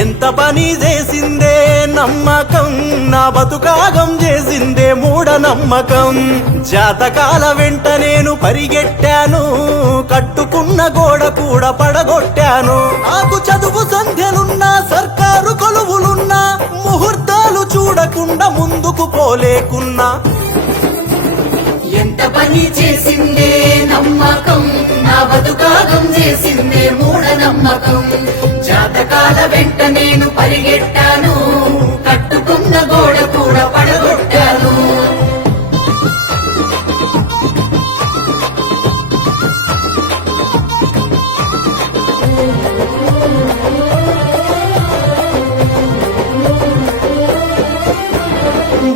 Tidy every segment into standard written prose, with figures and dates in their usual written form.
ఎంత పని చేసిందే నమ్మకం, నా బతుకాగం చేసిందే మూఢనమ్మకం. జాతకాల వెంట నేను పరిగెట్టాను, కట్టుకున్న గోడ కూడా పడగొట్టాను. నాకు చదువు సంధ్యలున్నా, సర్కారు కొలువులున్నా, ముహూర్తాలు చూడకుండా ముందుకు పోలేకున్నా. ఎంత పని చేసిందే నమ్మకం, నా బతుకాగం చేసిందే మూఢనమ్మకం. జాతకాల వెంట నేను పరిగెట్టాను, కట్టుకున్న గోడ కూడా పడగొట్టాను.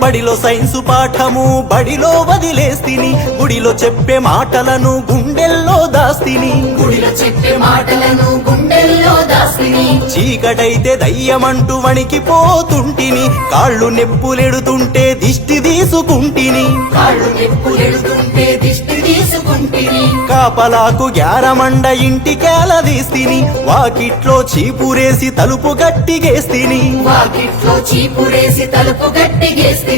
బడిలో సైన్సు పాఠము బడిలో వదిలేస్తిని, గుడిలో చెప్పే మాటలను గుండెల్లో దాస్తిని. గుడిలో చెప్పే మాటలను గుండెల్లో దాస్తిని. చీకటైతే దయ్యమంటూ వణికిపోతుంటిని, కాళ్ళు నెప్పులెడుతుంటే దిష్టి తీసుకుంటిని. కాళ్ళు నెప్పులెడుతుంటే దిష్టి తీసుకుంటిని. కాపలాకు గ్యారమండ ఇంటికేలదీస్తిని, వాకిట్లో చీపురేసి తలుపు గట్టిగేస్తిని. వాకిట్లో చీపురేసి తలుపు గట్టిగేస్తిని.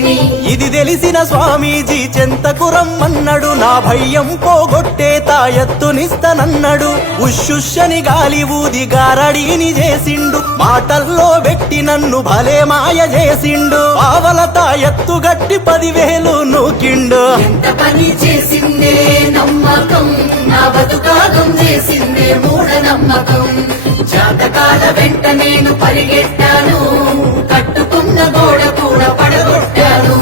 ఇది తెలిసిన స్వామీజీ చెంతకు రమ్మన్నాడు, నా భయం పోగొట్టే తాయెత్తునిస్తనన్నాడు. ఉషుషని గాలి ఊది గారడీని చేసిండు, మాటల్లో పెట్టి నన్ను భలే మాయ చేసిండు. ఆవల తాయెత్తు గట్టి 10,000 నూకిండు. ఎంత పని చేసిందే నమ్మకం, నా బతుకాగం చేసిందే మూఢనమ్మకం. జాతకాల వెంట నేను పరిగెట్టాను, కట్టుకున్న గోడ కూడా పడగొట్టాను.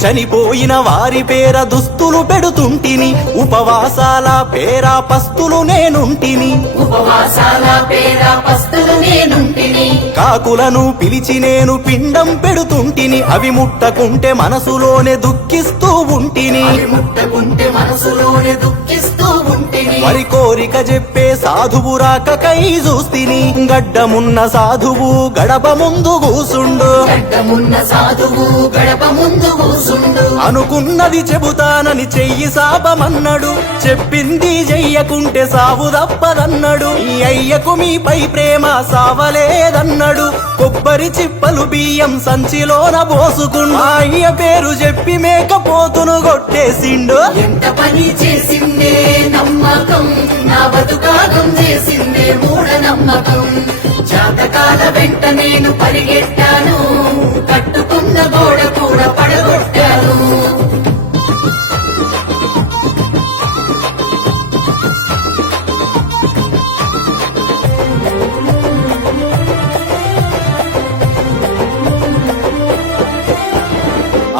చనిపోయిన వారి పేర దుస్తులు పెడుతుంటిని, ఉపవాసాల పేర పస్తులు నేనుంటిని. ఉపవాసాల పేర పస్తులు నేనుంటిని. కాకులను పిలిచి నేను పిండం పెడుతుంటిని, అవి ముట్టకుంటే మనసులోనే దుఃఖిస్తూ ఉంటిని. అవి ముట్టకుంటే మనసులోనే దుఃఖిస్తూ ఉంటిని. మరి కోరిక చెప్పే సాధువు రాకకై చూస్తిని, గడ్డమున్న సాధువు గడప ముందు కూసుండు. గడ్డమున్న సాధువు గడప ముందు కూసుండు. అనుకున్నది చెబుతానని చెయ్యి సాపమన్నాడు, చెప్పింది చెయ్యకుంటే సావు తప్పదన్నాడు. ఈ అయ్యకు మీపై ప్రేమ సావలేదన్నాడు, కొబ్బరి చిప్పలు బియ్యం సంచిలోన పోసుకుండు. ఆ అయ్య పేరు చెప్పి మేకపోతును కొట్టేసిండు. ఎంత పని చేసిందే నమ్మకం, నా బతుకాగం చేసిందే మూఢనమ్మకం. జాతకాల వెంట నేను పరిగెట్టాను, కట్టుకున్న గోడ కూడా పడగొట్టాను.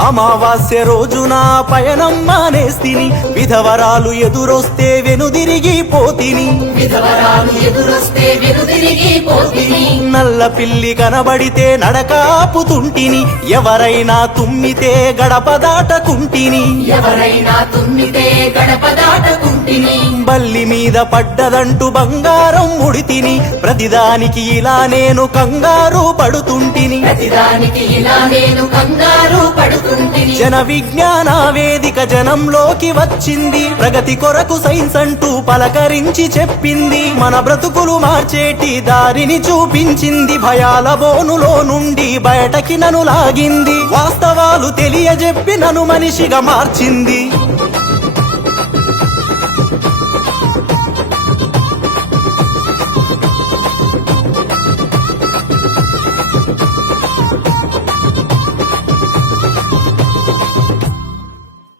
అమావాస్య రోజున పయనం మానేస్తిని, విధవరాలు ఎదురొస్తే వెనుదిరిగి పోతిని. విధవరాలు ఎదురొస్తే వెనుదిరిగి పోతిని. నల్ల పిల్లి కనబడితే నడకాపుతుంటిని, ఎవరైనా తుమ్మితే గడప దాటకుంటిని. ఎవరైనా తుమ్మితే గడప దాటకుంటిని. బల్లి మీద పడ్డదంటూ బంగారం ముడితిని, ప్రతిదానికి ఇలా నేను కంగారు పడుతుంటిని. ప్రతిదానికి ఇలా నేను కంగారు పడుతుంటిని. జన విజ్ఞాన వేదిక జనంలోకి వచ్చింది, ప్రగతి కొరకు సైన్స్ అంటూ పలకరించి చెప్పింది. మన బ్రతుకులు మార్చేటి దారిని చూపించింది, భయాల బోనులో నుండి బయటకి నన్ను లాగింది. వాస్తవాలు తెలియజెప్పి నన్ను మనిషిగా మార్చింది.